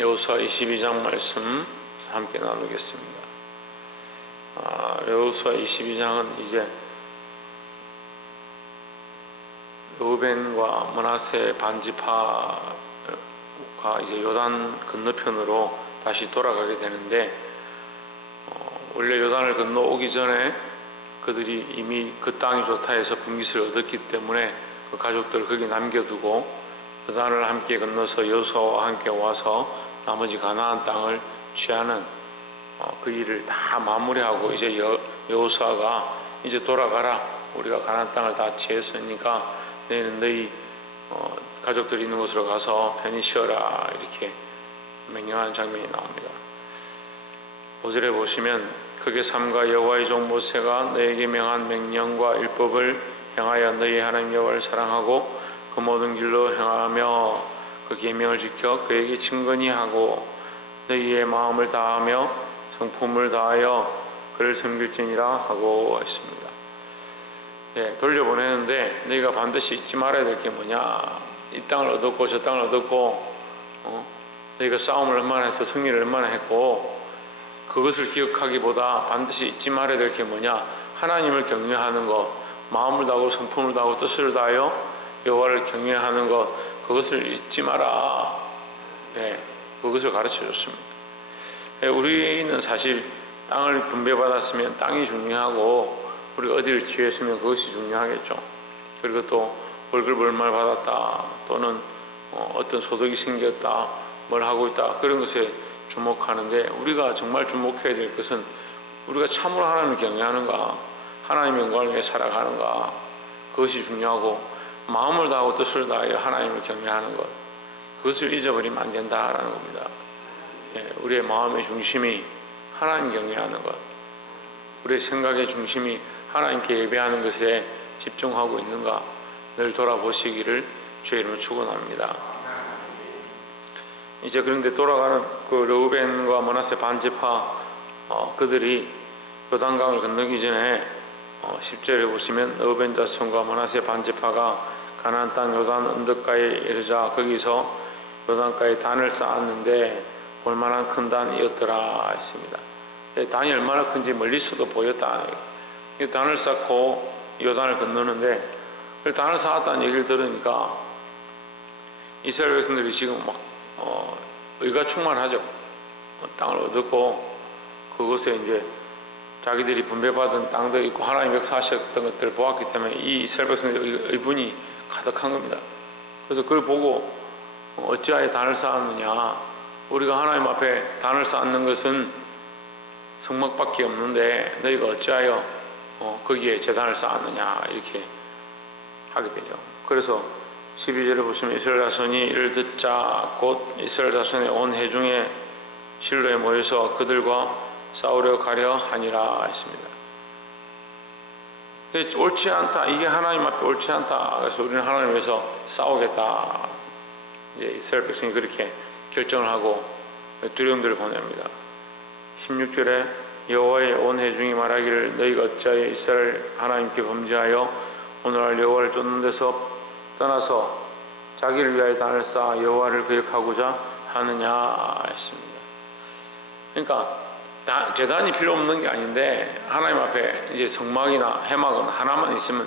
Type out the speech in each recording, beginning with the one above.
여호수아 22장 말씀 함께 나누겠습니다. 여호수아 22장은 이제 르우벤과 므낫세 반지파가 이제 요단 건너편으로 다시 돌아가게 되는데, 원래 요단을 건너오기 전에 그들이 이미 그 땅이 좋다 해서 분깃을 얻었기 때문에 그 가족들을 거기 남겨두고 요단을 함께 건너서 여호수아와 함께 와서 나머지 가나안 땅을 취하는 그 일을 다 마무리하고, 이제 여호수아가 이제 돌아가라, 우리가 가나안 땅을 다 취했으니까 너희는 너희 가족들이 있는 곳으로 가서 편히 쉬어라, 이렇게 명령하는 장면이 나옵니다. 5절에 보시면 크게 삼가 여호와의 종 모세가 너희에게 명한 명령과 율법을 행하여 너희 하나님 여호와를 사랑하고 그 모든 길로 행하며 그 계명을 지켜 그에게 친근히 하고 너희의 마음을 다하며 성품을 다하여 그를 섬길지니라 하고 했습니다. 돌려보내는데 너희가 반드시 잊지 말아야 될 게 뭐냐, 이 땅을 얻었고 저 땅을 얻었고 너희가 싸움을 얼마나 해서 승리를 얼마나 했고, 그것을 기억하기보다 반드시 잊지 말아야 될 게 뭐냐, 하나님을 경외하는 것, 마음을 다하고 성품을 다하고 뜻을 다하여 여호와를 경외하는 것, 그것을 잊지 마라. 그것을 가르쳐 줬습니다. 우리는 사실 땅을 분배받았으면 땅이 중요하고, 우리가 어디를 취했으면 그것이 중요하겠죠. 그리고 또 월급을 얼마 받았다, 또는 어떤 소득이 생겼다, 뭘 하고 있다, 그런 것에 주목하는데, 우리가 정말 주목해야 될 것은 우리가 참으로 하나님을 경외하는가, 하나님의 영광을 위해 살아가는가, 그것이 중요하고, 마음을 다하고 뜻을 다하여 하나님을 경외하는 것, 그것을 잊어버리면 안 된다라는 겁니다. 우리의 마음의 중심이 하나님 경외하는 것, 우리의 생각의 중심이 하나님께 예배하는 것에 집중하고 있는가 늘 돌아보시기를 주의 이름으로 축원합니다. 이제 그런데 돌아가는 그 르우벤과 므낫세 반지파 그들이 요단강을 건너기 전에 10절에 보시면 르우벤 자손과 므낫세 반지파가 가나안 땅 요단 언덕가에 이르자 거기서 요단가에 단을 쌓았는데 볼만한 큰 단이었더라 했습니다. 단이 얼마나 큰지 멀리서도 보였다. 단을 쌓고 요단을 건너는데, 단을 쌓았다는 얘기를 들으니까 이스라엘 백성들이 지금 막 의가 충만하죠. 땅을 얻었고 그곳에 이제 자기들이 분배받은 땅도 있고 하나님 역사하셨던 것들을 보았기 때문에 이 이스라엘 백성들의 의분이 가득한 겁니다. 그래서 그걸 보고 어찌하여 단을 쌓았느냐, 우리가 하나님 앞에 단을 쌓는 것은 성막밖에 없는데 너희가 어찌하여 거기에 제단을 쌓았느냐, 이렇게 하게 되죠. 그래서 12절에 보시면 이스라엘 자손이 이를 듣자 곧 이스라엘 자손의 온 회중에 실로에 모여서 그들과 싸우려 가려 하니라 했습니다. 옳지 않다, 이게 하나님 앞에 옳지 않다, 그래서 우리는 하나님을 위해서 싸우겠다, 이제 이스라엘 백성이 그렇게 결정을 하고 두령들을 보냅니다. 16절에 여호와의 온 회중이 말하기를 너희가 어찌하여 이스라엘 하나님께 범죄하여 오늘날 여호와를 쫓는 데서 떠나서 자기를 위하여 단을 쌓아 여호와를 거역하고자 하느냐 했습니다. 그러니까 제단이 필요 없는 게 아닌데, 하나님 앞에 이제 성막이나 해막은 하나만 있으면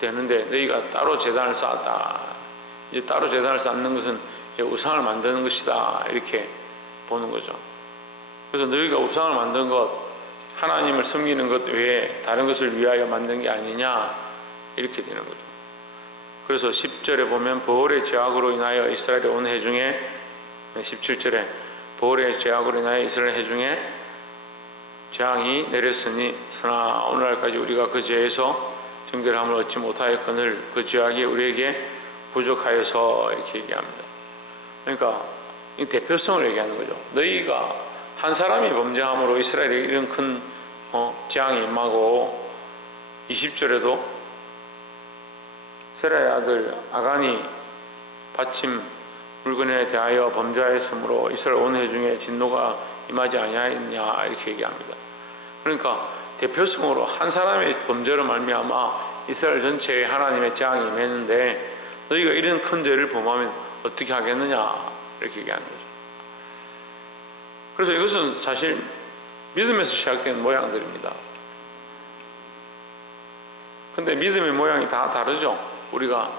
되는데 너희가 따로 제단을 쌓았다, 이제 따로 제단을 쌓는 것은 우상을 만드는 것이다, 이렇게 보는 거죠. 그래서 너희가 우상을 만든 것, 하나님을 섬기는 것 외에 다른 것을 위하여 만든 게 아니냐, 이렇게 되는 거죠. 그래서 10절에 보면 버올의 죄악으로 인하여 이스라엘의 온 회중에, 17절에 버올의 죄악으로 인하여 이스라엘 회중에 재앙이 내렸으니 서나 오늘날까지 우리가 그 죄에서 정결함을 얻지 못하였거늘 그 죄악이 우리에게 부족하여서, 이렇게 얘기합니다. 그러니까 이 대표성을 얘기하는 거죠. 너희가 한 사람이 범죄함으로 이스라엘에 이런 큰 재앙이 임하고, 20절에도 세라의 아들 아간이 받침 물건에 대하여 범죄하였으므로 이스라엘 온 회중에 진노가 임하지 아니하였냐, 이렇게 얘기합니다. 그러니까 대표성으로 한 사람의 범죄로 말미암아 이스라엘 전체에 하나님의 재앙이 임했는데 너희가 이런 큰 죄를 범하면 어떻게 하겠느냐, 이렇게 얘기하는 거죠. 그래서 이것은 사실 믿음에서 시작된 모양들입니다. 근데 믿음의 모양이 다 다르죠. 우리가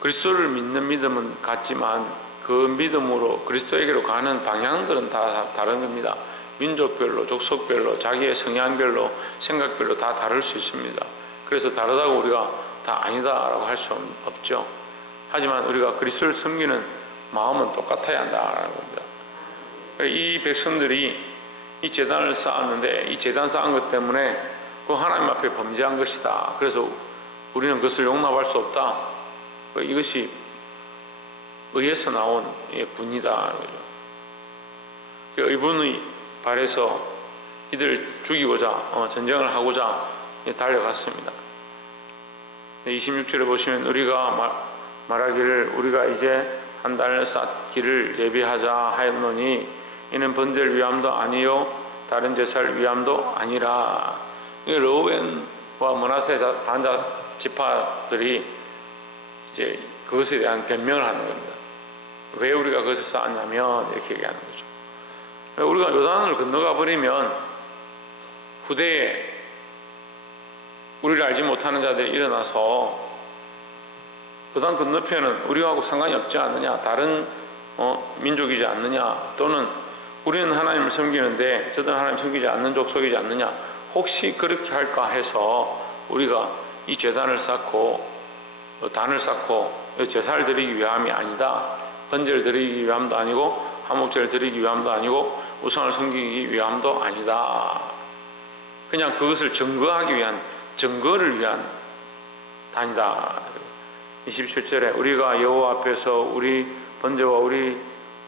그리스도를 믿는 믿음은 같지만 그 믿음으로 그리스도에게로 가는 방향들은 다 다른 겁니다. 민족별로, 족속별로, 자기의 성향별로, 생각별로 다 다를 수 있습니다. 그래서 다르다고 우리가 다 아니다라고 할 수 없죠. 하지만 우리가 그리스도를 섬기는 마음은 똑같아야 한다라는 겁니다. 이 백성들이 이 제단을 쌓았는데 이 제단 쌓은 것 때문에 그 하나님 앞에 범죄한 것이다. 그래서 우리는 그것을 용납할 수 없다. 이것이 의에서 나온 분이다. 의분의 발에서 이들을 죽이고자 전쟁을 하고자 달려갔습니다. 26절에 보시면 우리가 말하기를 우리가 이제 한 달 쌓기를 예비하자 하였노니 이는 번제를 위함도 아니요 다른 제사를 위함도 아니라. 르우벤과 므낫세 반자 지파들이 이제 그것에 대한 변명을 하는 겁니다. 왜 우리가 그것을 쌓았냐면 이렇게 얘기하는 거죠. 우리가 요단을 건너가 버리면 후대에 우리를 알지 못하는 자들이 일어나서 요단 건너편은 우리하고 상관이 없지 않느냐, 다른 민족이지 않느냐, 또는 우리는 하나님을 섬기는데 저들은 하나님 섬기지 않는 족속이지 않느냐, 혹시 그렇게 할까 해서 우리가 이 제단을 쌓고 단을 쌓고 제사를 드리기 위함이 아니다. 번제를 드리기 위함도 아니고 화목제를 드리기 위함도 아니고 우상을 섬기기 위함도 아니다. 그냥 그것을 증거하기 위한, 증거를 위한 단이다. 27절에 우리가 여호와 앞에서 우리 번제와 우리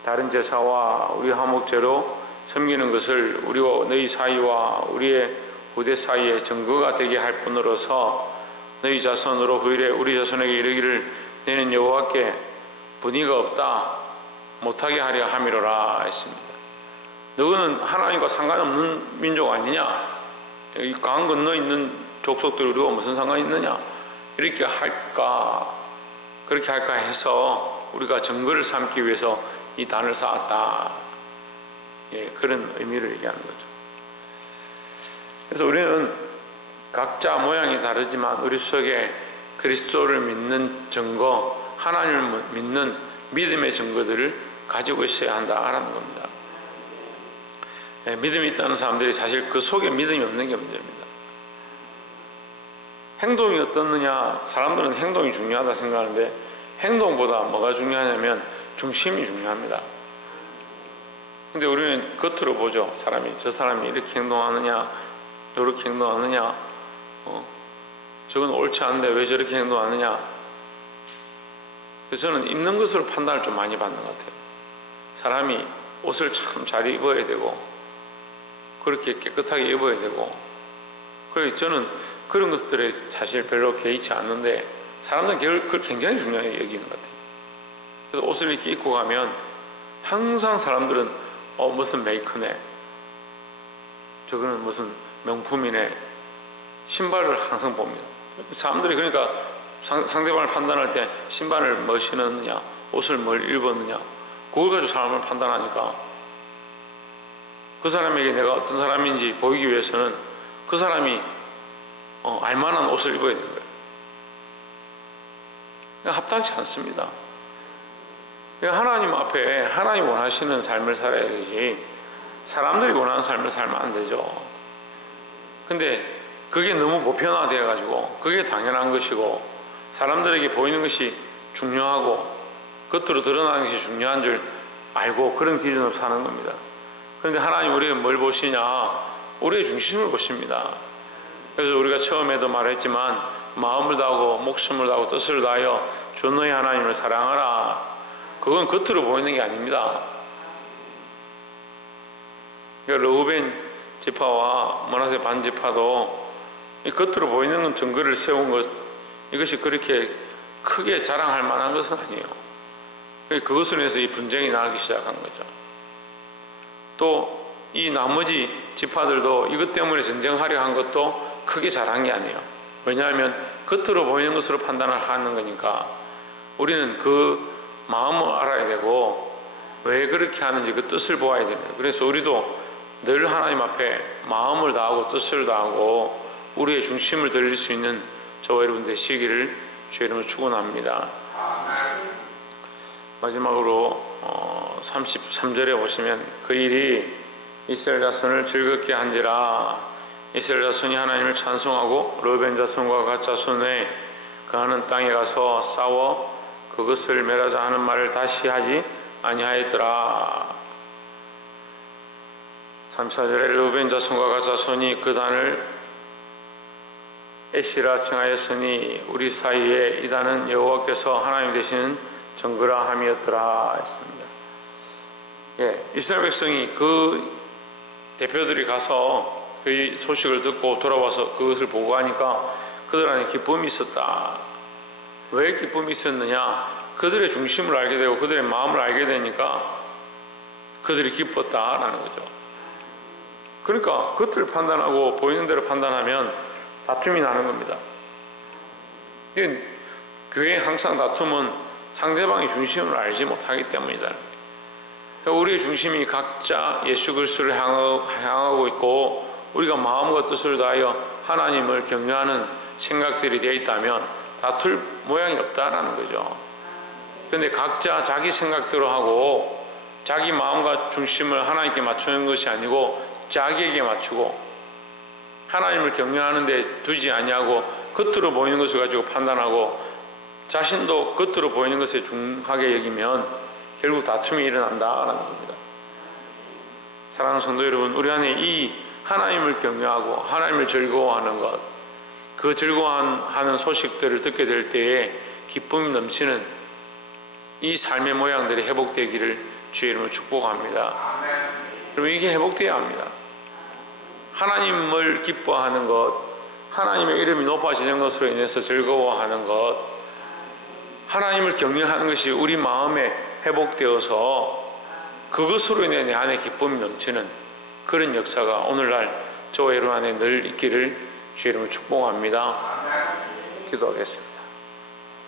다른 제사와 우리 화목제로 섬기는 것을 우리와 너희 사이와 우리의 후대 사이에 증거가 되게 할 뿐으로서 너희 자손으로 후일에 우리 자손에게 이르기를 너희는 여호와께 분의가 없다 못하게 하려 함이로라 했습니다. 너희는 하나님과 상관없는 민족 아니냐? 여기 강 건너 있는 족속들 우리가 무슨 상관이 있느냐? 이렇게 할까, 그렇게 할까 해서 우리가 증거를 삼기 위해서 이 단을 쌓았다. 그런 의미를 얘기하는 거죠. 그래서 우리는 각자 모양이 다르지만 우리 속에 그리스도를 믿는 증거, 하나님을 믿는 믿음의 증거들을 가지고 있어야 한다라는 겁니다. 믿음이 있다는 사람들이 사실 그 속에 믿음이 없는 게 문제입니다. 행동이 어떻느냐, 사람들은 행동이 중요하다 생각하는데 행동보다 뭐가 중요하냐면 중심이 중요합니다. 근데 우리는 겉으로 보죠. 저 사람이 이렇게 행동하느냐, 저렇게 행동하느냐, 저건 옳지 않은데 왜 저렇게 행동하느냐. 그래서 저는 입는 것으로 판단을 좀 많이 받는 것 같아요. 사람이 옷을 참 잘 입어야 되고 그렇게 깨끗하게 입어야 되고, 그래서 저는 그런 것들에 사실 별로 개의치 않는데 사람들은 그걸 굉장히 중요하게 여기는 것 같아요. 그래서 옷을 이렇게 입고 가면 항상 사람들은 무슨 메이커네, 저거는 무슨 명품이네, 신발을 항상 봅니다. 사람들이 그러니까 상대방을 판단할 때 신발을 뭐 신었느냐, 옷을 뭘 입었느냐, 그걸 가지고 사람을 판단하니까 그 사람에게 내가 어떤 사람인지 보이기 위해서는 그 사람이 알만한 옷을 입어야 되는 거예요. 그러니까 합당치 않습니다. 그러니까 하나님 앞에 하나님 원하시는 삶을 살아야 되지 사람들이 원하는 삶을 살면 안 되죠. 근데 그게 너무 보편화되어 가지고 그게 당연한 것이고 사람들에게 보이는 것이 중요하고 겉으로 드러나는 것이 중요한 줄 알고 그런 기준으로 사는 겁니다. 그런데 하나님 우리가 뭘 보시냐? 우리의 중심을 보십니다. 그래서 우리가 처음에도 말했지만 마음을 다하고 목숨을 다하고 뜻을 다하여 주 너희 하나님을 사랑하라. 그건 겉으로 보이는 게 아닙니다. 그러니까 르우벤 지파와 므낫세 반 지파도 이 겉으로 보이는 건 증거를 세운 것, 이것이 그렇게 크게 자랑할 만한 것은 아니에요. 그것으로 인해서 이 분쟁이 나기 시작한 거죠. 또 이 나머지 지파들도 이것 때문에 전쟁하려 한 것도 크게 잘한 게 아니에요. 왜냐하면 겉으로 보이는 것으로 판단을 하는 거니까 우리는 그 마음을 알아야 되고 왜 그렇게 하는지 그 뜻을 보아야 됩니다. 그래서 우리도 늘 하나님 앞에 마음을 다하고 뜻을 다하고 우리의 중심을 드릴 수 있는 저와 여러분 되시기를 주의 이름으로 축원합니다. 마지막으로 33절에 보시면 그 일이 이스라엘 자손을 즐겁게 한지라. 이스라엘 자손이 하나님을 찬송하고 르벤 자손과 갓 자손의 그하는 땅에 가서 싸워 그것을 멸하자 하는 말을 다시 하지 아니하였더라. 34절에 르벤 자손과 갓 자손이 그 단을 에시라 칭하였으니 우리 사이에 이 단은 여호와께서 하나님 되시는 정그라 함이었더라 했습니다. 이스라엘 백성이 그 대표들이 가서 그 소식을 듣고 돌아와서 그것을 보고하니까 그들 안에 기쁨이 있었다. 왜 기쁨이 있었느냐? 그들의 중심을 알게 되고 그들의 마음을 알게 되니까 그들이 기뻤다라는 거죠. 그러니까 겉을 판단하고 보이는 대로 판단하면 다툼이 나는 겁니다. 교회에 항상 다툼은 상대방의 중심을 알지 못하기 때문이다. 우리의 중심이 각자 예수 그리스도를 향하고 있고 우리가 마음과 뜻을 다하여 하나님을 경외하는 생각들이 되어 있다면 다툴 모양이 없다라는 거죠. 그런데 각자 자기 생각대로 하고 자기 마음과 중심을 하나님께 맞추는 것이 아니고 자기에게 맞추고 하나님을 경외하는 데 두지 아니하고 겉으로 보이는 것을 가지고 판단하고 자신도 겉으로 보이는 것에 중하게 여기면 결국 다툼이 일어난다라는 겁니다. 사랑하는 성도 여러분, 우리 안에 이 하나님을 경외하고 하나님을 즐거워하는 것, 그 즐거워하는 소식들을 듣게 될 때에 기쁨이 넘치는 이 삶의 모양들이 회복되기를 주의 이름으로 축복합니다. 그러면 이게 회복되어야 합니다. 하나님을 기뻐하는 것, 하나님의 이름이 높아지는 것으로 인해서 즐거워하는 것, 하나님을 경외하는 것이 우리 마음에 회복되어서 그것으로 인해 내 안에 기쁨이 넘치는 그런 역사가 오늘날 저와 여러분 안에 늘 있기를 주의 이름으로 축복합니다. 기도하겠습니다.